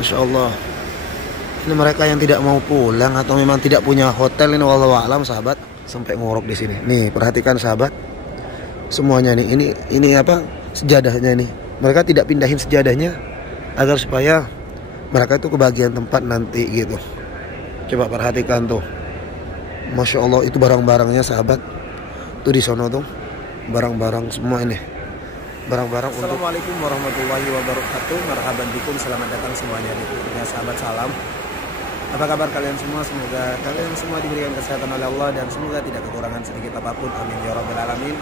Masya Allah. Ini mereka yang tidak mau pulang atau memang tidak punya hotel ini, wallahu alam sahabat. Sampai ngorok di sini. Nih, perhatikan sahabat. Semuanya nih, ini apa? Sejadahnya nih. Mereka tidak pindahin sejadahnya agar supaya mereka itu kebagian tempat nanti gitu. Coba perhatikan tuh. Masya Allah, itu barang-barangnya sahabat. Tuh di sono tuh. Barang-barang semua ini. Barang-barang untuk. Assalamualaikum warahmatullahi wabarakatuh. Marhaban bikum, selamat datang semuanya di punya sahabat salam. Apa kabar kalian semua? Semoga kalian semua diberikan kesehatan oleh Allah dan semoga tidak kekurangan sedikit apapun. Amin ya rabbal alamin.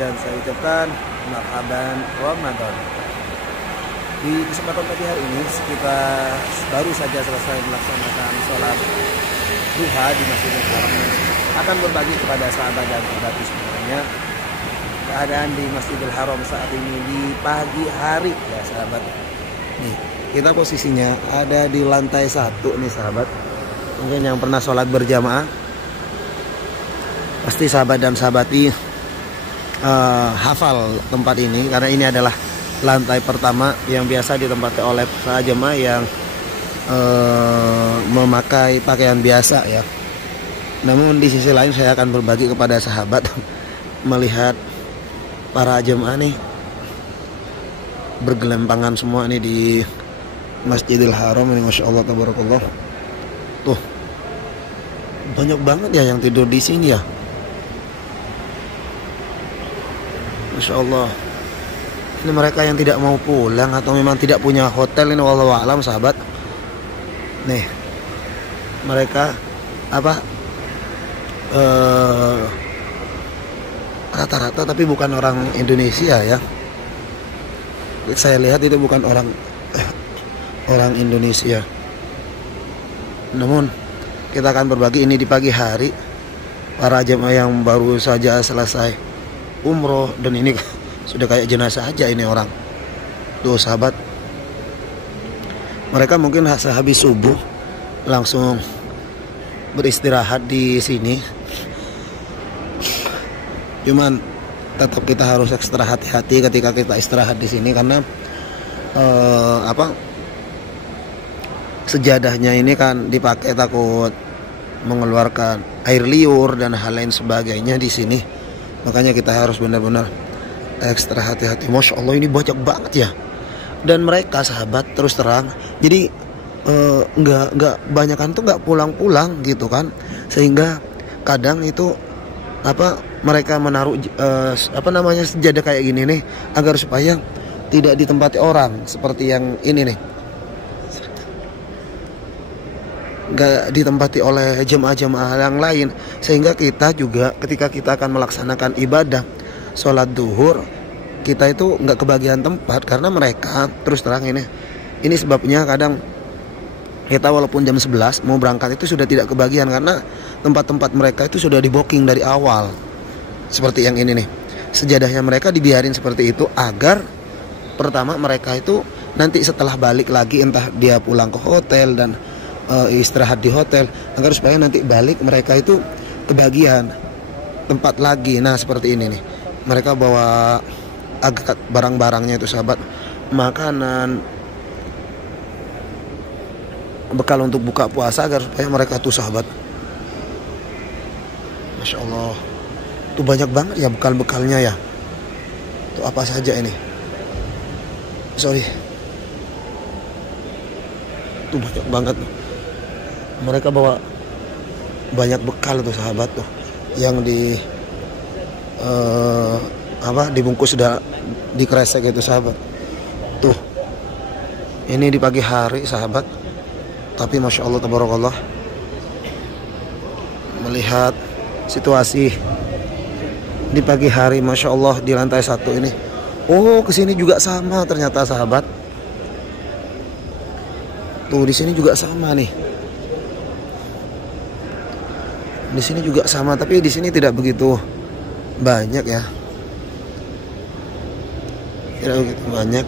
Dan saya ucapkan marhaban Ramadan. Di kesempatan pagi hari ini kita baru saja selesai melaksanakan sholat duha di Masjidil Haram. Akan berbagi kepada sahabat dan sahabat semuanya keadaan di Masjidil Haram saat ini di pagi hari ya sahabat. Nih, kita posisinya ada di lantai 1 nih sahabat. Mungkin yang pernah sholat berjamaah pasti sahabat dan sahabati hafal tempat ini, karena ini adalah lantai pertama yang biasa ditempati oleh para jemaah yang memakai pakaian biasa ya. Namun di sisi lain saya akan berbagi kepada sahabat melihat para jemaah nih bergelempangan semua nih di Masjidil Haram ini, masya Allah tabarakallah. Tuh banyak banget ya yang tidur di sini ya, masya Allah. Ini mereka yang tidak mau pulang atau memang tidak punya hotel ini, wallahu alam sahabat. Nih mereka apa rata-rata tapi bukan orang Indonesia ya. Saya lihat itu bukan orang Indonesia. Namun kita akan berbagi ini di pagi hari para jemaah yang baru saja selesai umroh, dan ini sudah kayak jenazah aja ini orang. Tuh sahabat, mereka mungkin sehabis subuh langsung beristirahat di sini. Cuman tetap kita harus ekstra hati-hati ketika kita istirahat di sini, karena sejadahnya ini kan dipakai takut mengeluarkan air liur dan hal lain sebagainya di sini. Makanya kita harus benar-benar ekstra hati-hati. Masya Allah, ini banyak banget ya. Dan mereka sahabat terus terang, jadi nggak banyakan tuh nggak pulang-pulang gitu kan, sehingga kadang itu mereka menaruh sejadah kayak gini nih agar supaya tidak ditempati orang seperti yang ini nih, nggak ditempati oleh jemaah-jemaah yang lain, sehingga kita juga ketika kita akan melaksanakan ibadah sholat duhur kita itu nggak kebagian tempat, karena mereka terus terang ini sebabnya kadang kita walaupun jam 11 mau berangkat itu sudah tidak kebagian, karena tempat-tempat mereka itu sudah di booking dari awal. Seperti yang ini nih, sejadahnya mereka dibiarin seperti itu agar pertama mereka itu nanti setelah balik lagi, entah dia pulang ke hotel dan istirahat di hotel, agar supaya nanti balik mereka itu kebagian tempat lagi. Nah seperti ini nih, mereka bawa agak barang-barangnya itu sahabat, makanan, bekal untuk buka puasa agar supaya mereka tuh sahabat, masya Allah, tuh banyak banget ya bekal-bekalnya ya. Tuh apa saja ini, sorry, tuh banyak banget. Mereka bawa banyak bekal tuh sahabat tuh, yang dibungkus sudah dikresek gitu sahabat. Tuh ini di pagi hari sahabat, tapi masya Allah tabarakallah, melihat situasi di pagi hari, masya Allah, di lantai 1 ini. Oh kesini juga sama ternyata sahabat. Tuh di sini juga sama nih. Di sini juga sama, tapi di sini tidak begitu banyak ya. Tidak begitu banyak.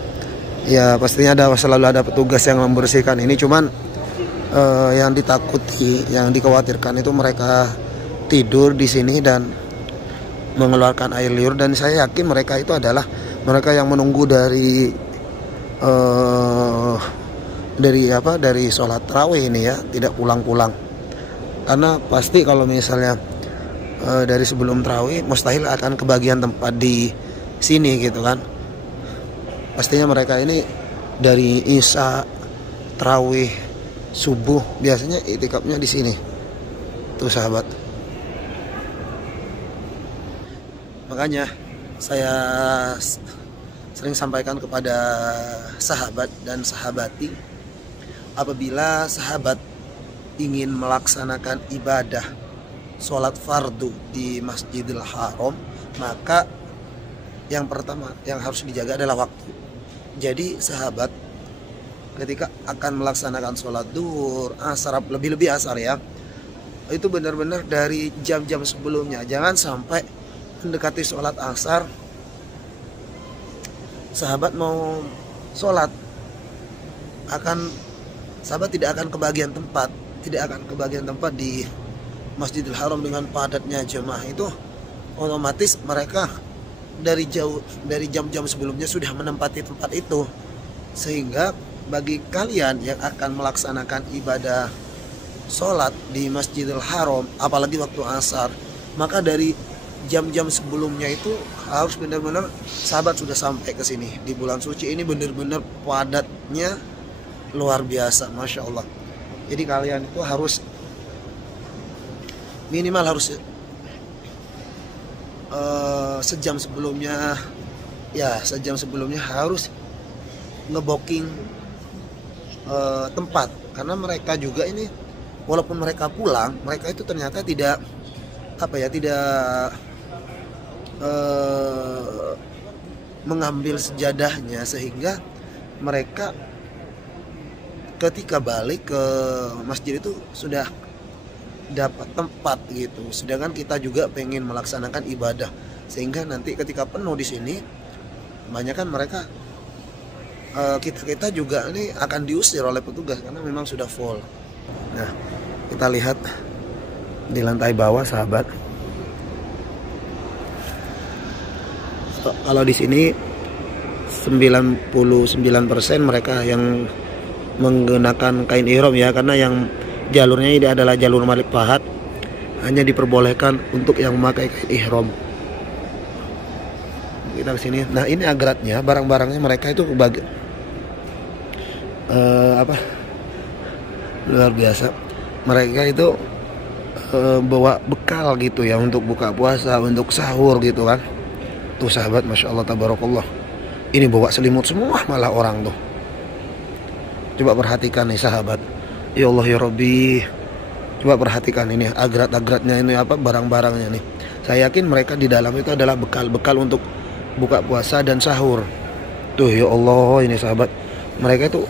Ya pastinya selalu ada petugas yang membersihkan ini. Cuman yang ditakuti, yang dikhawatirkan itu mereka tidur di sini dan mengeluarkan air liur, dan saya yakin mereka itu adalah mereka yang menunggu dari dari sholat tarawih ini ya, tidak pulang-pulang. Karena pasti kalau misalnya dari sebelum tarawih mustahil akan kebagian tempat di sini gitu kan. Pastinya mereka ini dari isya, tarawih, subuh biasanya itikafnya di sini. Tuh sahabat. Makanya saya sering sampaikan kepada sahabat dan sahabati, apabila sahabat ingin melaksanakan ibadah sholat fardu di Masjidil Haram, maka yang pertama yang harus dijaga adalah waktu. Jadi sahabat ketika akan melaksanakan sholat duhur, asar, lebih-lebih asar ya, itu benar-benar dari jam-jam sebelumnya. Jangan sampai mendekati sholat asar sahabat mau sholat, sahabat tidak akan kebagian tempat di Masjidil Haram dengan padatnya jemaah. Itu otomatis mereka dari jam-jam sebelumnya sudah menempati tempat itu, sehingga bagi kalian yang akan melaksanakan ibadah sholat di Masjidil Haram, apalagi waktu asar, maka dari jam-jam sebelumnya itu harus benar-benar sahabat sudah sampai ke sini. Di bulan suci ini benar-benar padatnya luar biasa, Masya Allah. Jadi kalian itu harus minimal sejam sebelumnya harus ngebooking tempat, karena mereka juga ini walaupun mereka pulang, mereka itu ternyata tidak mengambil sejadahnya, sehingga mereka ketika balik ke masjid itu sudah dapat tempat gitu. Sedangkan kita juga pengen melaksanakan ibadah, sehingga nanti ketika penuh di sini, kebanyakan mereka kita juga ini akan diusir oleh petugas karena memang sudah full. Nah, kita lihat di lantai bawah sahabat. Kalau di sini 99% mereka yang menggunakan kain ihram ya, karena yang jalurnya ini adalah jalur Malik Fahad, hanya diperbolehkan untuk yang memakai kain ihram. Kita ke sini. Nah, ini agratnya, barang-barangnya mereka itu luar biasa. Mereka itu bawa bekal gitu ya, untuk buka puasa, untuk sahur gitu kan. Tuh sahabat, Masya Allah, tabarakallah. Ini bawa selimut semua malah orang tuh. Coba perhatikan nih sahabat. Ya Allah ya Rabbi. Coba perhatikan ini agrat-agratnya, ini barang-barangnya nih. Saya yakin mereka di dalam itu adalah bekal-bekal untuk buka puasa dan sahur. Tuh ya Allah, ini sahabat. Mereka itu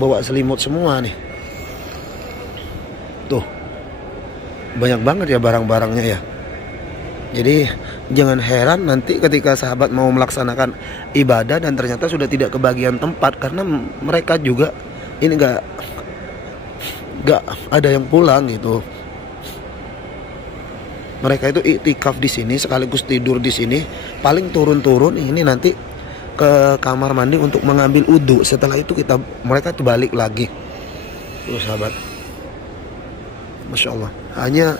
bawa selimut semua nih. Tuh. Banyak banget ya barang-barangnya ya. Jadi jangan heran nanti ketika sahabat mau melaksanakan ibadah dan ternyata sudah tidak kebagian tempat, karena mereka juga ini nggak ada yang pulang gitu. Mereka itu iktikaf di sini sekaligus tidur di sini, paling turun-turun ini nanti ke kamar mandi untuk mengambil udhu. Setelah itu mereka tuh balik lagi. Tuh sahabat, Masya Allah. Hanya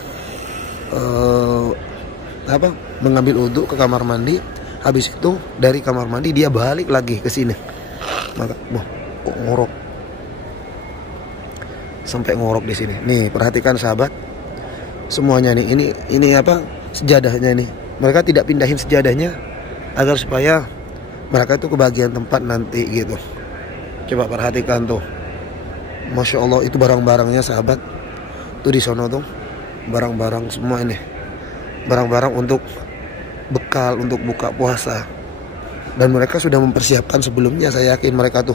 mengambil udhu ke kamar mandi, habis itu dari kamar mandi dia balik lagi ke sini. Maka kok ngorok sampai ngorok di sini. Nih perhatikan sahabat, semuanya nih, ini sejadahnya nih. Mereka tidak pindahin sejadahnya agar supaya mereka itu kebagian tempat nanti gitu. Coba perhatikan tuh, Masya Allah, itu barang-barangnya sahabat. Tuh di sono tuh barang-barang semua ini, barang-barang untuk bekal untuk buka puasa, dan mereka sudah mempersiapkan sebelumnya. Saya yakin mereka tuh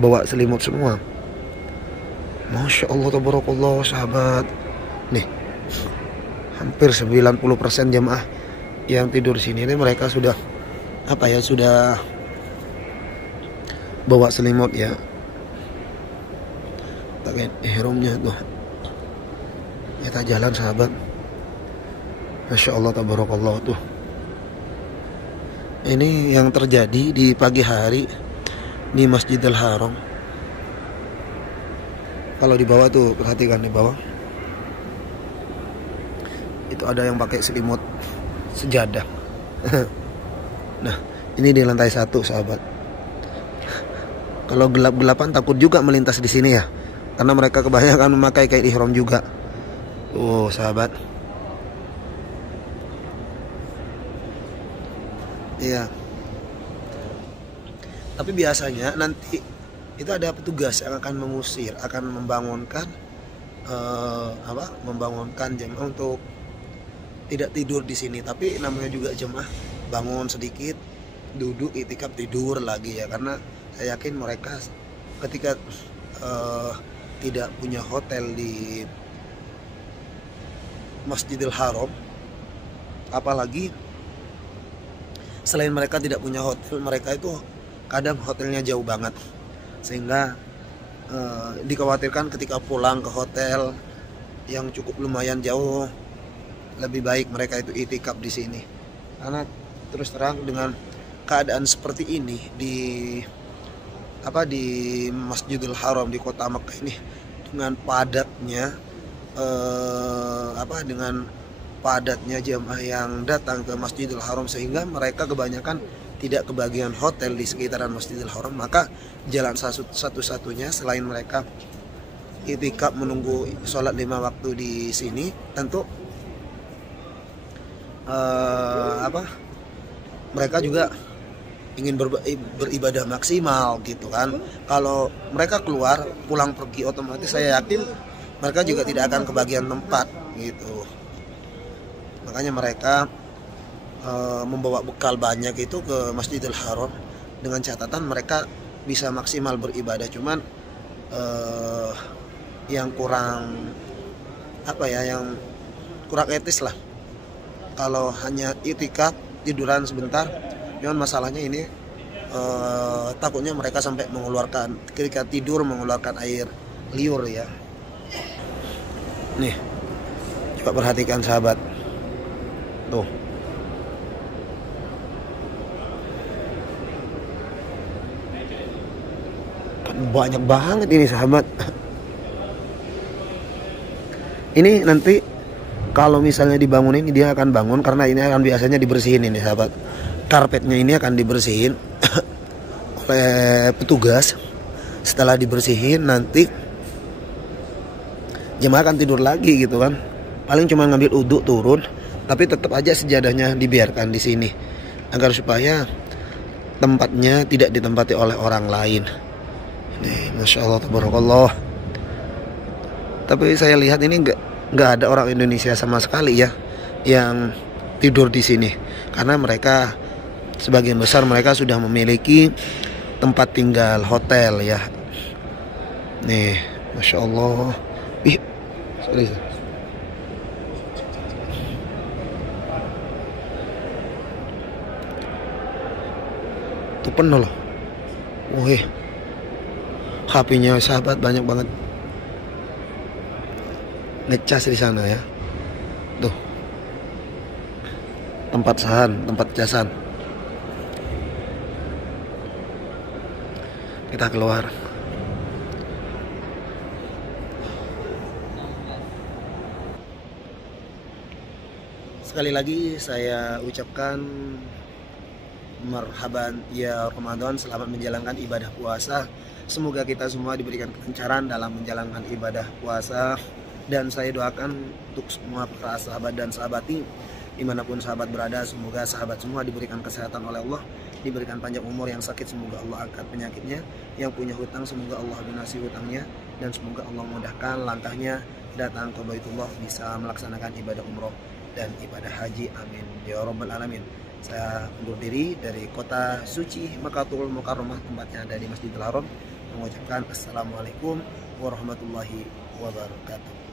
bawa selimut semua. Masya Allah, tabarakallah sahabat. Nih hampir 90% jemaah yang tidur sini ini mereka sudah sudah bawa selimut ya, pakai ihramnya tuh. Kita jalan sahabat. Masya Allah, tabarakallah tuh. Ini yang terjadi di pagi hari di Masjidil Haram. Kalau di bawah tuh perhatikan di bawah. Itu ada yang pakai selimut sejadah. Nah, ini di lantai 1 sahabat. Kalau gelap-gelapan takut juga melintas di sini ya, karena mereka kebanyakan memakai kain ihram juga. Sahabat. Iya. Tapi biasanya nanti itu ada petugas yang akan mengusir, akan membangunkan membangunkan jemaah untuk tidak tidur di sini. Tapi namanya juga jemaah, bangun sedikit, duduk itikaf, tidur lagi ya, karena saya yakin mereka ketika tidak punya hotel di Masjidil Haram, apalagi selain mereka tidak punya hotel, mereka itu kadang hotelnya jauh banget, sehingga dikhawatirkan ketika pulang ke hotel yang cukup lumayan jauh, lebih baik mereka itu itikaf di sini. Karena terus terang dengan keadaan seperti ini di Masjidil Haram di kota Makkah ini, dengan padatnya dengan padatnya jemaah yang datang ke Masjidil Haram, sehingga mereka kebanyakan tidak kebagian hotel di sekitaran Masjidil Haram. Maka jalan satu-satunya selain mereka itikaf menunggu sholat 5 waktu di sini, tentu mereka juga ingin beribadah maksimal gitu kan. Kalau mereka keluar pulang pergi, otomatis saya yakin mereka juga tidak akan kebagian tempat gitu. Makanya mereka membawa bekal banyak itu ke Masjidil Haram, dengan catatan mereka bisa maksimal beribadah. Cuman yang kurang yang kurang etis lah kalau hanya itikaf tiduran sebentar. Cuman masalahnya ini takutnya mereka sampai ketika tidur mengeluarkan air liur ya. Nih, coba perhatikan sahabat. Tuh. Banyak banget ini sahabat. Ini nanti kalau misalnya dibangunin, dia akan bangun karena ini akan biasanya dibersihin ini sahabat. Karpetnya ini akan dibersihin oleh petugas. Setelah dibersihin nanti jemaah akan tidur lagi gitu kan. Paling cuma ngambil uduk turun, tapi tetap aja sejadahnya dibiarkan di sini agar supaya tempatnya tidak ditempati oleh orang lain. Nih, masya Allah, tabarakallah. Tapi saya lihat ini nggak ada orang Indonesia sama sekali ya yang tidur di sini, karena mereka sebagian besar mereka sudah memiliki tempat tinggal hotel ya. Nih, masya Allah. Ih, sorry. Tuh penuh loh. Wih, HP-nya sahabat banyak banget. Ngecas di sana ya. Tuh. Tempat casan. Kita keluar. Sekali lagi saya ucapkan marhaban ya Ramadan, selamat menjalankan ibadah puasa. Semoga kita semua diberikan kelancaran dalam menjalankan ibadah puasa. Dan saya doakan untuk semua para sahabat dan sahabati dimanapun sahabat berada, semoga sahabat semua diberikan kesehatan oleh Allah, diberikan panjang umur. Yang sakit semoga Allah angkat penyakitnya, yang punya hutang semoga Allah lunasi hutangnya, dan semoga Allah mudahkan langkahnya datang ke Baitullah, bisa melaksanakan ibadah umroh dan ibadah haji, amin ya rabbal alamin. Saya undur diri dari kota suci Makkatul Mukarramah, tempatnya ada di Masjidil Haram, mengucapkan assalamualaikum warahmatullahi wabarakatuh.